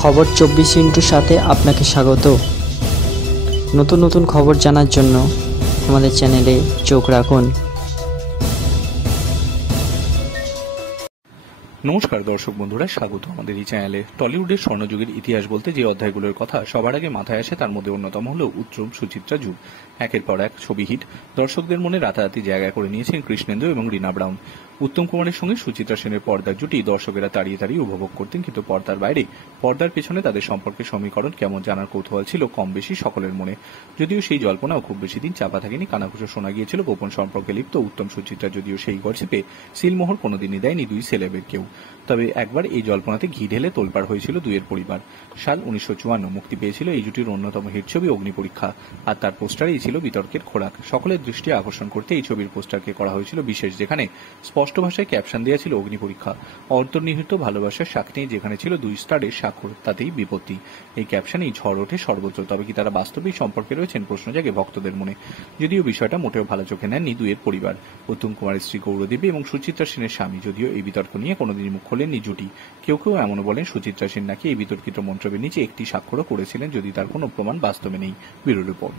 খবর 24 সাথে আপনাকে স্বাগত। নতুন নতুন খবর জানার জন্য আমাদের চ্যানেলে চোখ রাখুন। নমস্কার দর্শক বন্ধুরা, স্বাগত আমাদের এই চ্যানেলে। টলিউডের স্বর্ণযুগের ইতিহাস বলতে যে অধ্যায়গুলোর কথা সবার আগে মাথায় আসে তার মধ্যে অন্যতম হল উত্তম সুচিত্রা যুগ। একের পর এক ছবি হিট, দর্শকদের মনে রাতারাতি জায়গা করে নিয়েছেন কৃষ্ণেন্দু এবং রীনা ব্রাউন। উত্তম কুমারের সঙ্গে সুচিত্রা সেনের পর্দার জুটি দর্শকেরা তাড়িয়ে তাড়িয়ে উপভোগ করতেন, কিন্তু পর্দার বাইরে, পর্দার পেছনে তাদের সম্পর্কের সমীকরণ কেমন জানার কৌতূহল ছিল কম বেশি সকলের মনে। যদিও সেই জল্পনাও খুব বেশি দিন চাপা থাকেনি, কানাঘুষো শোনা গিয়েছিল গোপন সম্পর্কে লিপ্ত উত্তম সুচিত্রা, যদিও সেই গসিপে সিলমোহর কোনোদিনই দেয়নি দুই সেলেবের কেউ। তবে একবার এই জল্পনাতে ঘি ঢেলে তোলপাড় হয়েছিল দুইয়ের পরিবার। সাল 1954 মুক্তি পেয়েছিল এই জুটির অন্যতম হিট ছবি অগ্নিপরীক্ষা, আর তার পোস্টারেই ছিল বিতর্কের খোরাক। সকলের দৃষ্টি আকর্ষণ করতে এই ছবির পোস্টারকে করা হয়েছিল বিশেষ, যেখানে স্পষ্ট ভাষায় ক্যাপশন দেওয়া ছিল অগ্নিপরীক্ষা, অন্তর্নিহিত ভালোবাসার সাক্ষী যেখানে ছিল দুই স্টারের স্বাক্ষর, তাতেই বিপত্তি। এই ক্যাপশনেই ঝড় ওঠে সর্বত্র। তবে কি তারা বাস্তবেই সম্পর্কে রয়েছেন, প্রশ্ন জাগে ভক্তদের মনে। যদিও বিষয়টা মোটেও ভালো চোখে নেননি দুইয়ের পরিবার। উত্তম কুমারের স্ত্রী গৌরদেবী এবং সুচিত্রা সেনের স্বামী যদিও এই বিতর্ক নিয়ে কোনোদিনই মুখ খোলেননি জুটি। কেউ কেউ এমনও বলেন সুচিত্রা সেন নাকি এই বিতর্কিত মন্তব্যের নিচে একটি স্বাক্ষরও করেছিলেন, যদি তার কোনো প্রমাণ বাস্তবে নেই। Bureau report.